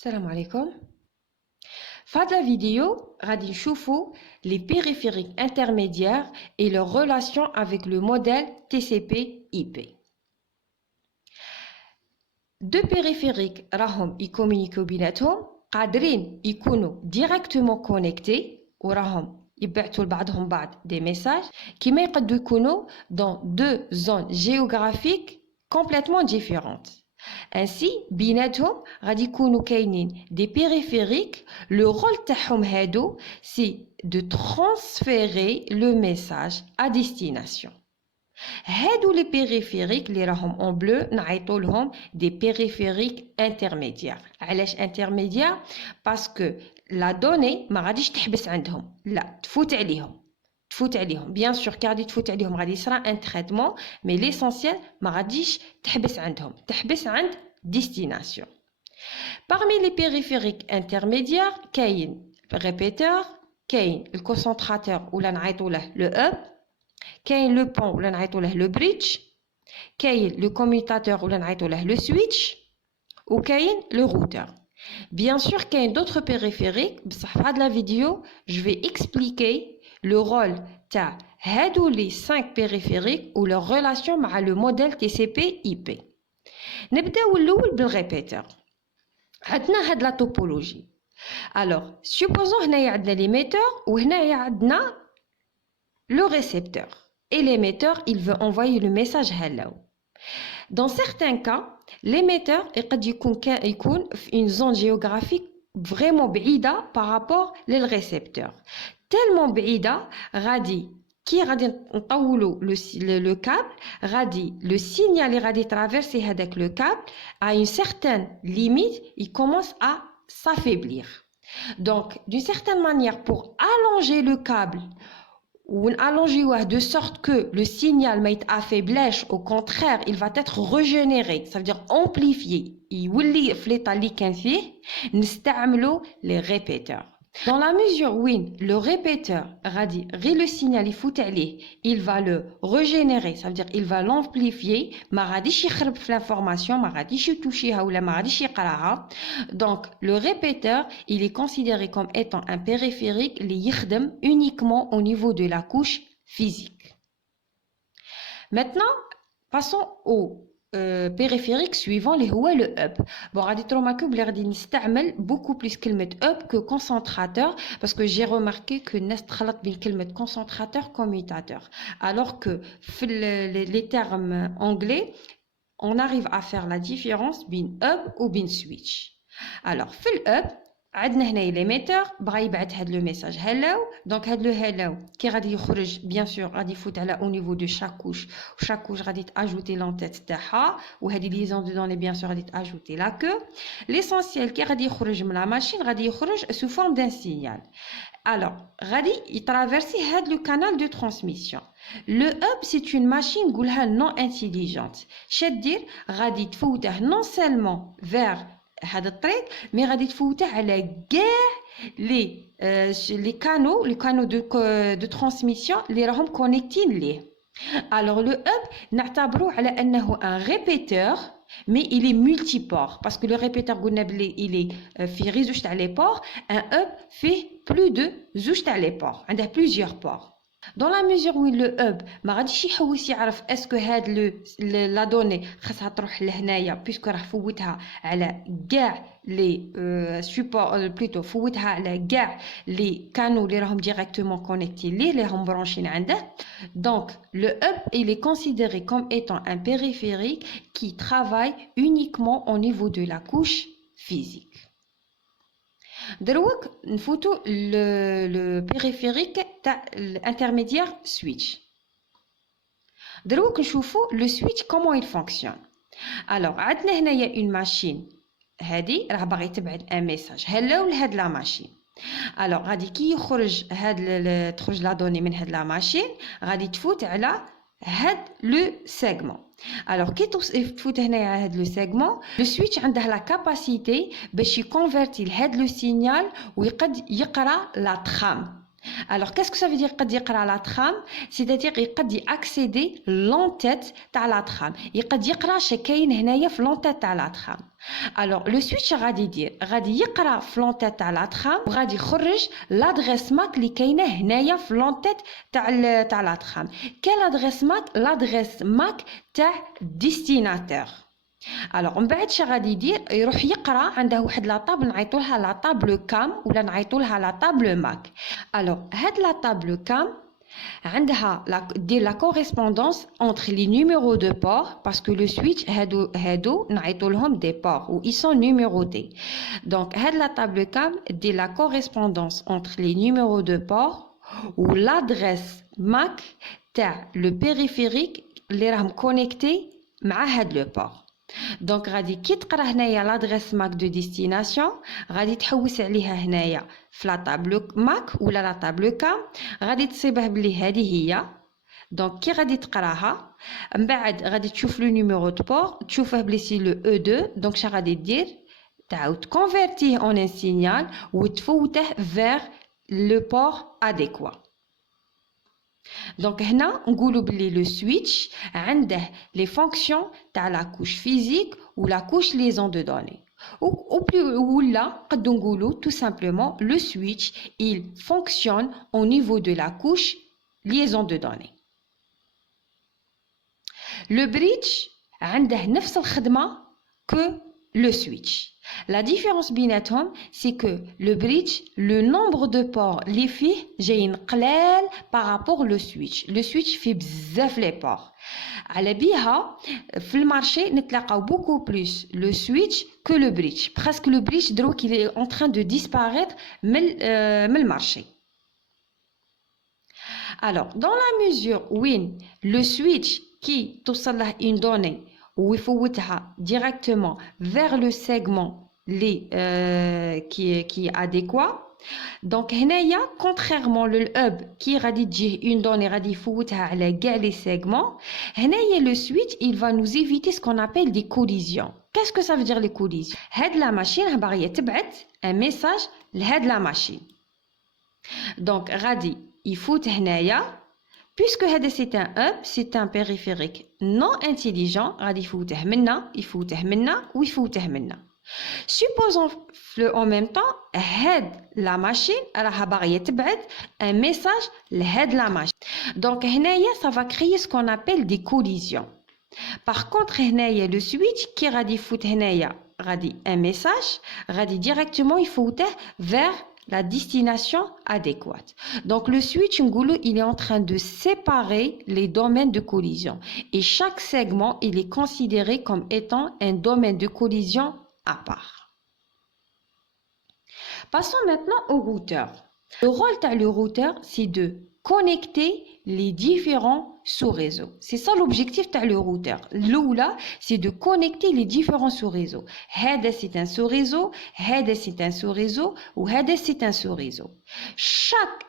Salam alaikum. Fin de la vidéo, غادي نشوفوا les périphériques intermédiaires et leur relation avec le modèle TCP/IP. Deux périphériques راهم يكومونيكيو بيناتهم قادرين يكونوا directement connectés وراهم يبعثوا لبعضهم des messages كيما يقدروا يكونوا dans deux zones géographiques complètement différentes. Ainsi, بيناتهم غادي يكونوا كاينين des périphériques. Le rôle تاعهم هادو c'est de transférer le message à destination. هادو les périphériques اللي راهم en bleu نعيطوا لهم des périphériques intermédiaires. علاش intermédiaire؟ parce que la donnée ما غاديش تحبس عندهم، لا تفوت عليهم. Bien sûr كي غادي تفوت عليهم غادي يصرا un traitement, mais l'essentiel ما غاديش تحبس عندهم، تحبس عند destination. Parmi les périphériques intermédiaires كاين répéteur، كاين الكونسنتراتور ولا نعيطوا له le hub، كاين le pont ولا نعيطوا له le bridge، كاين le commutateur ولا نعيطوا له le switch، وكاين le routeur. Bien sûr كاين d'autres périphériques بصح في هاد la vidéo je vais expliquer le rôle تاع هادو les 5 périphériques ou leur relation مع le modèle TCP/IP. نبداو الاول بالريبيتور. عندنا هاد لا توبولوجي. alors supposons هنايا عندنا l'émetteur وهنايا عندنا le récepteur. Et l'émetteur il veut envoyer le message hello. Dans certains cas l'émetteur يقد يكون في une zone géographique vraiment بعيدة par rapport للريسبتور. tellement بعيدة غادي كي غادي نطولوا le câble غادي le signal اللي غادي traverser هذاك le câble à une certaine limite il commence à s'affaiblir. Donc d'une certaine manière pour allonger le câble ou allonger de sorte que le signal ما يتافيبلاش, au contraire il va être régénéré, ça veut dire amplifié, يولي في l'état اللي كان فيه, نستعملوا les répéteurs. Dans la mesure où le répéteur غادي غير le signal يفوت عليه il va le régénérer, ça veut dire il va l'amplifier, ما غاديش يخرب في l'information, ما غاديش يتوشيها ولا ما غاديش يقراها. Donc le répéteur il est considéré comme étant un périphérique اللي يخدم uniquement au niveau de la couche physique. Maintenant passons au périphérique suivant اللي هو le hub. Bon غادي تروماركو بلي غادي نستعمل beaucoup plus كلمة hub que concentrateur parce que j'ai remarqué que الناس تخلط بين كلمة concentrateur commutateur alors que في les termes anglais on arrive à faire la différence بين hub ou بين switch. Alors في le hub عندنا هنا l'émetteur بغا يبعث هاد لو ميساج hello. دونك هاد لو hello كي غادي يخرج بيان سور غادي يفوت على au niveau de chaque couche, chaque couche غادي تاجوتي لونتيت تاعها وهادي ليزون دو دوني بيان سور غادي تاجوتي لا كو. ليسونسيال كي غادي يخرج من لا ماشين غادي يخرج sous forme d'un signal. Alors غادي يترافيرسي هاد لو كانال دو ترانسميسيون. Le hub c'est une machine نقولها non intelligente. شدير غادي تفوته non seulement vers هذا الطريق مي غادي تفوته على كاع لي كانو دو ترانسميسيون اللي راهم كونيكتين ليه. alors le hub نعتبروه على انه un répéteur mais il est multiport parce que le répéteur قلنا بلي il est فيه غير زوج تاع لي بور. un hub فيه plus de زوج تاع لي بور, عنده plusieurs ports. Dans la mesure où le hub ما غاديش يحوس يعرف اسكو هاد لا دوني خاصها تروح لهنايا بيسكو راه فوتها على كاع لي سوبور بلوتو فوتها على كاع لي كانو اللي راهم ديريكتومون كونيكتي ليه اللي راهم برونشين عنده. Donc le hub il est considéré comme étant un périphérique qui travaille uniquement au niveau de la couche physique. دروك نفوتو le périphérique تاع l'intermédiaire switch. دروك نشوفو le switch comment il fonctionne. alors عندنا هنايا une machine هادي راه باغي تبعث un message hello لهاد لا ماشين. alors غادي كي يخرج هاد تخرج لا دوني من هاد لا ماشين غادي تفوت على هاد لو سيغمون. alors كي تفوت هنايا على هاد لو سيغمون لو سويتش عنده لا كاباسيتي باش يكونفيرتي لهاد لو سينيال ويقد يقرا لا ترام. alors qu'est-ce que ça veut dire يقد يقرا لا ترام؟ c'est-à-dire يقد ياكسيدي لونتيت تاع لا ترام, يقد يقرا اش كاين هنايا في لونتيت تاع لا ترام. Alors le switch غادي يدير غادي يقرا في لونتيت تاع لا ترام وغادي يخرج لادريس ماك اللي كاينه هنايا في لونتيت تاع لا ترام. كاين لادريس ماك تاع ديستيناتور. الوغ من بعد شنو غادي يدير يروح يقرا عنده واحد لا طابل نعيطوا لها لا طابل كام ولا نعيطوا لها لا طابل ماك. الوغ هاد لا طابل كام عندها دير لا كوريسبوندونس entre les numéros de port parce que le switch هادو نعيطوا لهم دي port و ils sont numérotés. donc هاد la table CAM دير la correspondance entre les numéros de port و l'adresse MAC تاع le périphérique اللي راهم كونيكتي مع هاد le port. دونك غادي كي تقرا هنايا لادريس ماك دو ديستيناسيون غادي تحوس عليها هنايا في لا طابلو ماك ولا لا طابلو كام غادي تصيبه بلي هذه هي. دونك كي غادي تقراها من بعد غادي تشوف لو نيميرو دو بور تشوفه بلي سي لو او 2. دونك شنو غادي دير تعاود كونفيرتيه اون ان سينيال وتفوته فير لو بور اديكوا. دونك هنا نقولوا بلي لو سويتش عنده لي فونكسيون تاع لا كوش فيزيك ولا كوش ليزون دو دوني ولا قد نقولوا tout simplement le switch il fonctionne au niveau de la couche liaison de données. Le bridge عنده نفس الخدمه que le switch. La différence بيناتهم c'est que le bridge le nombre de ports اللي فيه جايين قلال par rapport le switch. Le switch فيه بزاف لي ports. على بيها في المارشي نتلاقاو beaucoup plus le switch que le bridge. Presque le bridge دروك il est en train de disparaître من المارشي. Alors dans la mesure où le switch qui توصل له une donnée ويفوتها directement vers le segment qui est adéquat. Donc هنايا contrairement le hub qui غادي تجيه une donnée غادي يفوتها على كاع les segments. هنايا le switch il va nous éviter ce qu'on appelle des collisions. Qu'est-ce que ça veut dire les collisions? هاد la machine باغيه تبعت un message لهاد la machine. Donc غادي يفوت هنايا puisque هذا c'est un hub c'est un périphérique non intelligent غادي يفوته منا ويفوته منا. supposons en même temps هاد la machine راها باغيه تبعت un message لهاد la machine. donc هنايا ça va créer ce qu'on appelle des collisions. par contre هنايا le switch كي غادي يفوت هنايا غادي un message غادي directement يفوته vers la destination adéquate. Donc le switch il est en train de séparer les domaines de collision et chaque segment il est considéré comme étant un domaine de collision à part. Passons maintenant au routeur. Le rôle du routeur c'est de connecter les différents sous-réseaux. C'est ça l'objectif du routeur. L'oula, c'est de connecter les différents sous-réseaux. Hada c'est un sous-réseau, Hada c'est un sous-réseau, ou Hada c'est un sous-réseau. Chaque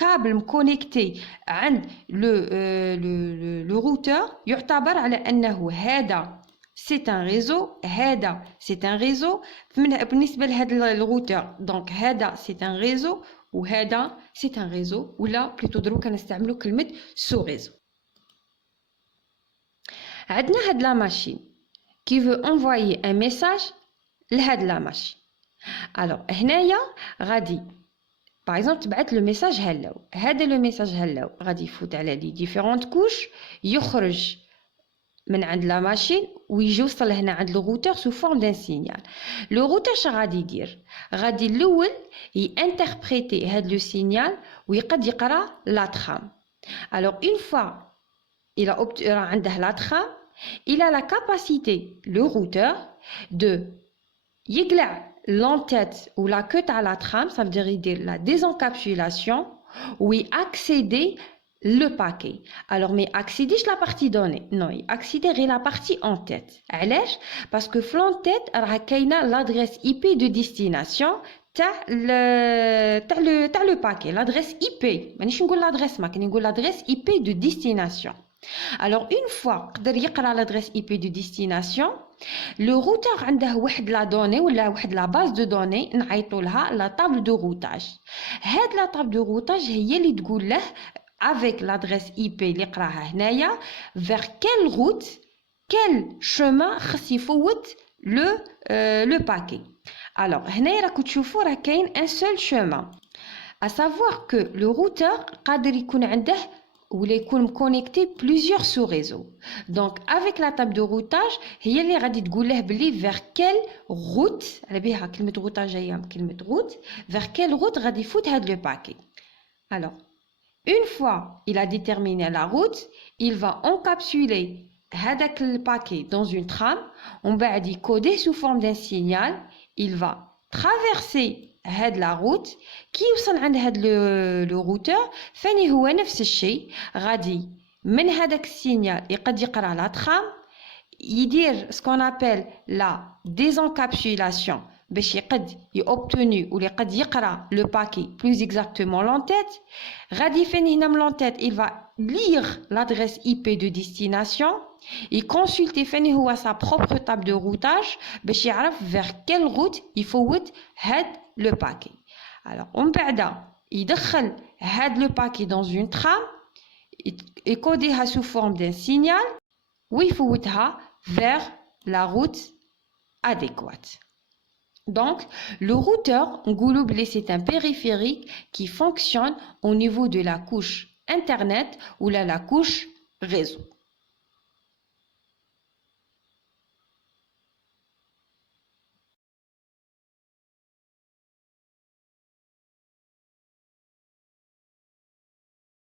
câble connecté à le routeur, يعتبر على أنه هذا c'est un réseau, هذا c'est un réseau. بالنسبة لهذا الروتر donc هذا c'est un réseau وهذا c'est un réseau ولا plutôt دروك كنستعملوا كلمة sous réseau. عندنا هاد la machine qui veut envoyer un message لهاد la machine. alors هنايا غادي par exemple تبعت le message hello. هذا le message hello غادي يفوت على les différentes couches يخرج من عند لا ماشين ويجي يوصل هنا عند الروتور سو فورم دان سينيال. لو روتور اش غادي يدير غادي الاول يانتربريتي هاد لو سينيال ويقد يقرا لا ترام. الوغ اون فوا الى عنده لا ترام il a la capacité le routeur de يقلع l'entête ou la queue تاع لا ترام ça veut dire يدير la désencapsulation ويأكسيدي le paquet. Alors mais accéder la partie donnée non accéder la partie en tête. علاش parce que en tête راه كاينه l'adresse IP de destination تاع le paquet l'adresse IP مانيش نقول l'adresse MAC نقول l'adresse IP de destination. alors une fois قدر يقرا l'adresse IP de destination le routeur عنده واحد لا دوني ولا واحد لا باز دو دوني نعيطوا لها لا طابل دو روتاج. هاد لا طابل دو روتاج هي اللي تقول له avec l'adresse IP اللي قراها هنايا vers quelle route quel chemin خص يفوت le paquet. Alors, هنا راكو تشوفوا راه كاين un seul chemin. À savoir que le routeur قادر يكون عنده ولا يكون connecté plusieurs sous-réseaux. Donc avec la table de routage هي اللي غادي تقول له بلي vers quelle route على بها كلمة routage جاية كلمة route vers quelle route غادي يفوت هاد le paquet. Alors une fois il a déterminé la route, il va encapsuler هذاك le paquet dans une trame, on va y coder sous forme d'un signal, il va traverser هاد لا روت كي يوصل عند هاد لو روتور ثاني هو نفس الشيء غادي من هذاك السينيال يقد يقرا لا ترام يدير سكون ابل لا ديزانكابسولاسيون باش يقد يوبتوني ولا يقد يقرا لو باكي بلوز اكزاكتومون لونتيت غادي فين هنا من لونتيت il va lire l'adresse IP de destination et consulter فين هو sa propre table de routage باش يعرف vers quelle route يفوت هاد le paquet. Alors, on بعد يدخل هاد le paquet dans une trame يكوديها sous forme d'un signal ويفوتها vers la route adéquate. Donc, le routeur, c'est un périphérique qui fonctionne au niveau de la couche Internet ou la couche réseau.